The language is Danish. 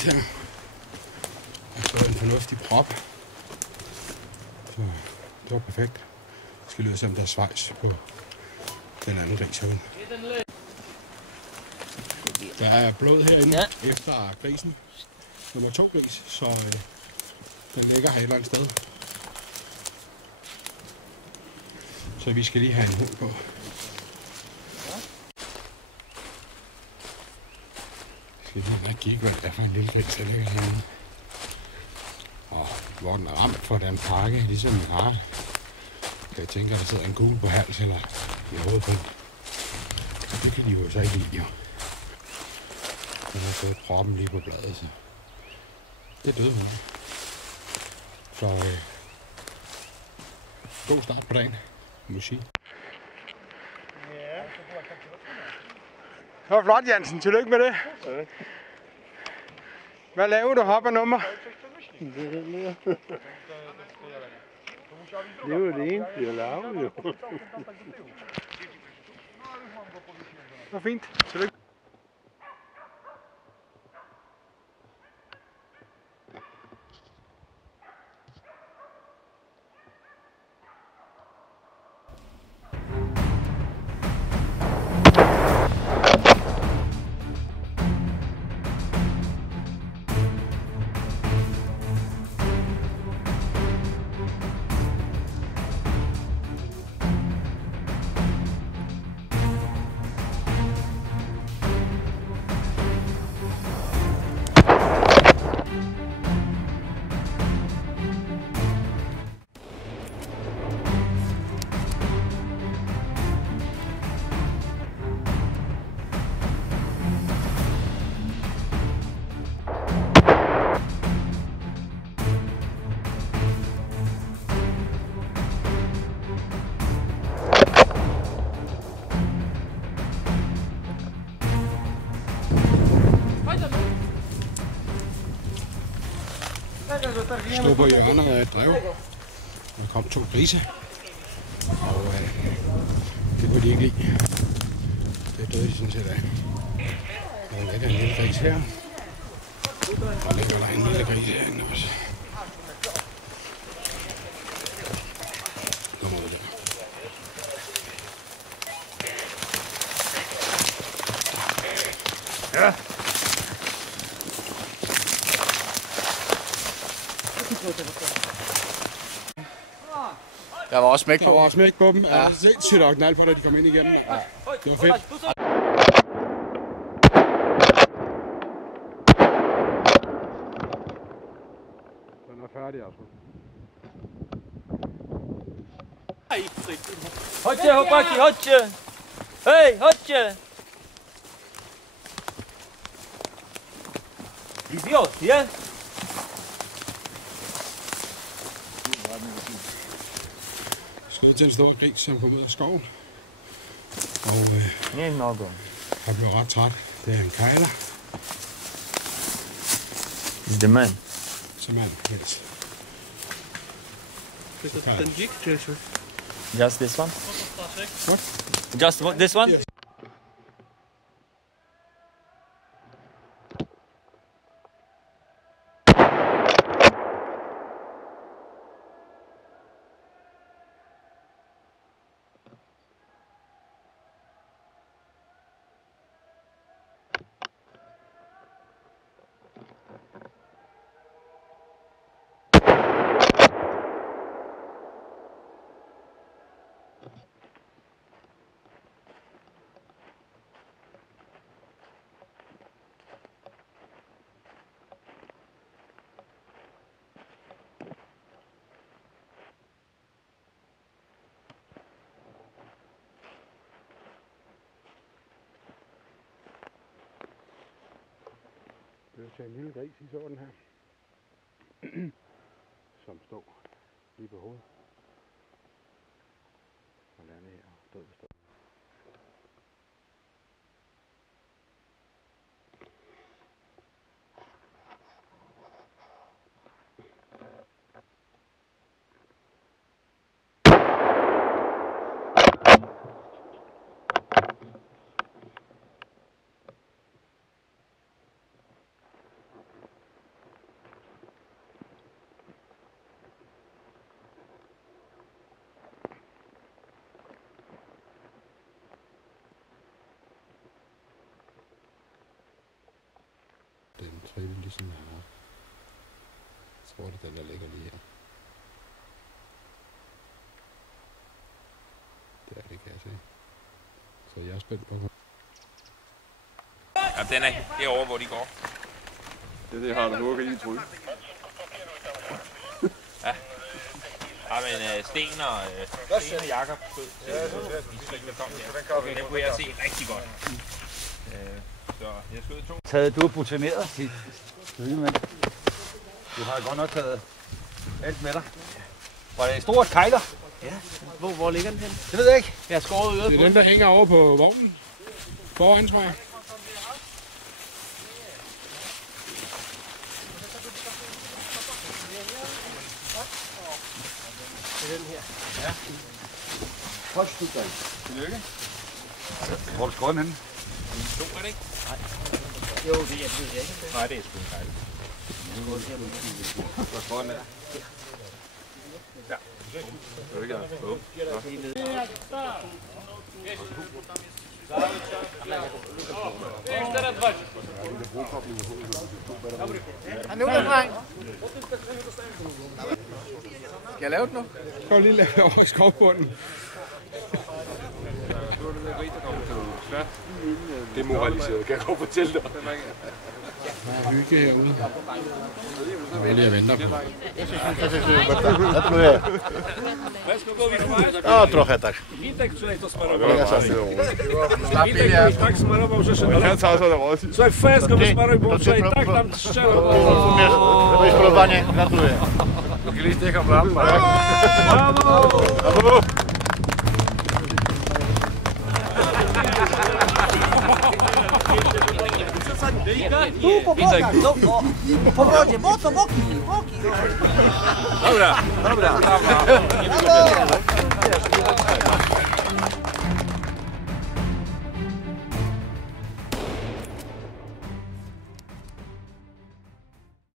gris her. Og så en fornuftig prop. Så det var perfekt. Jeg skal løbe se, om der er svejs på den anden gris herude. Der er blod herinde efter grisen. Nummer 2 gris, så den ligger her et eller andet sted. Så vi skal lige have en hund på. Jeg skal lige kigge, hvad det er for en lille gris, der ligger herinde. Og hvor den er ramt for den pakke, ligesom en har. Jeg tænker, der sidder en kugle på hals eller i hovedet på den. Så det kan de jo så ikke lide, jo. Den har fået proppen lige på bladet, så det døde hun. Så god start på dagen, musik. Det var flot, Jansen. Tillykke med det. Hvad laver du? Hopper nummer? Det er jo det eneste, jeg laver jo. Det var fint. Tillykke. Jeg stod på hjørnet af et drev. Der kom 2 grise. Og det kunne de ikke lide. Det døde de sådan set af. Der ligger en lille gris her. Og ligger der en lille gris herinde også. Kom ud der. Ja. Der var også smæk på. Der var også smæk på dem. Ja. Sindssygt og knald på, da de kom ind igennem. Ja. Det var fedt. Den er færdig, altså. Chodźcie, chłopaki, chodźcie! Hej, chodźcie! Idiot, nie? Skud til en stor gris, som kom ud af skoven. Og Nie nogą. han blev ret træt. Det er en kejler. The man. Simpelthen, yes. Ten dzik czy jeszcze? Just this one? What? Just this one? Yes. Det var en lille gris, I så den her, som stod lige på hovedet. Og landede her og stod på stedet. trippet ligesom en hare. Jeg tror, det er den, der ligger lige her. Der, det kan jeg se. Så jeg er spændt på. Ja, den er derovre, hvor de går. Det har du hugget i tryk. Ja. Ja, men Sten og Jakob stod. Den kunne jeg se rigtig godt. Så jeg skød 2. Taget du er butineret til stødemand. Du har godt nok taget alt med dig. Var det et stort kejler? Ja, hvor ligger den hen? Det ved jeg ikke. Jeg har skåret øret Det på er den, der hænger over på vognen. Foran, tror jeg. Det er den her. Ja. Tillykke. Hvor er du skåret henne? 2, er det ikke? Jo, det ved jeg ikke. Nej, det er sgu en fejl. Hvor er skåret med? Ja. Tillykke. Han er ude, dreng. Skal jeg lave det nu? Prøv lige at lave over skovbunden. Demoraliseret, kan jeg godt fortælle dig. Der er hygge herude. Jeg er lige at vente på. No, trochę tak. Han tager så det råd. Słuchaj, fesko wysmaruj, bo wczoraj tak tam strzelał. Rozumiesz polowanie? Gratuluję. Kiedyś tylko bram. Tu po bokach, po wodzie, mocno boki. Dobra.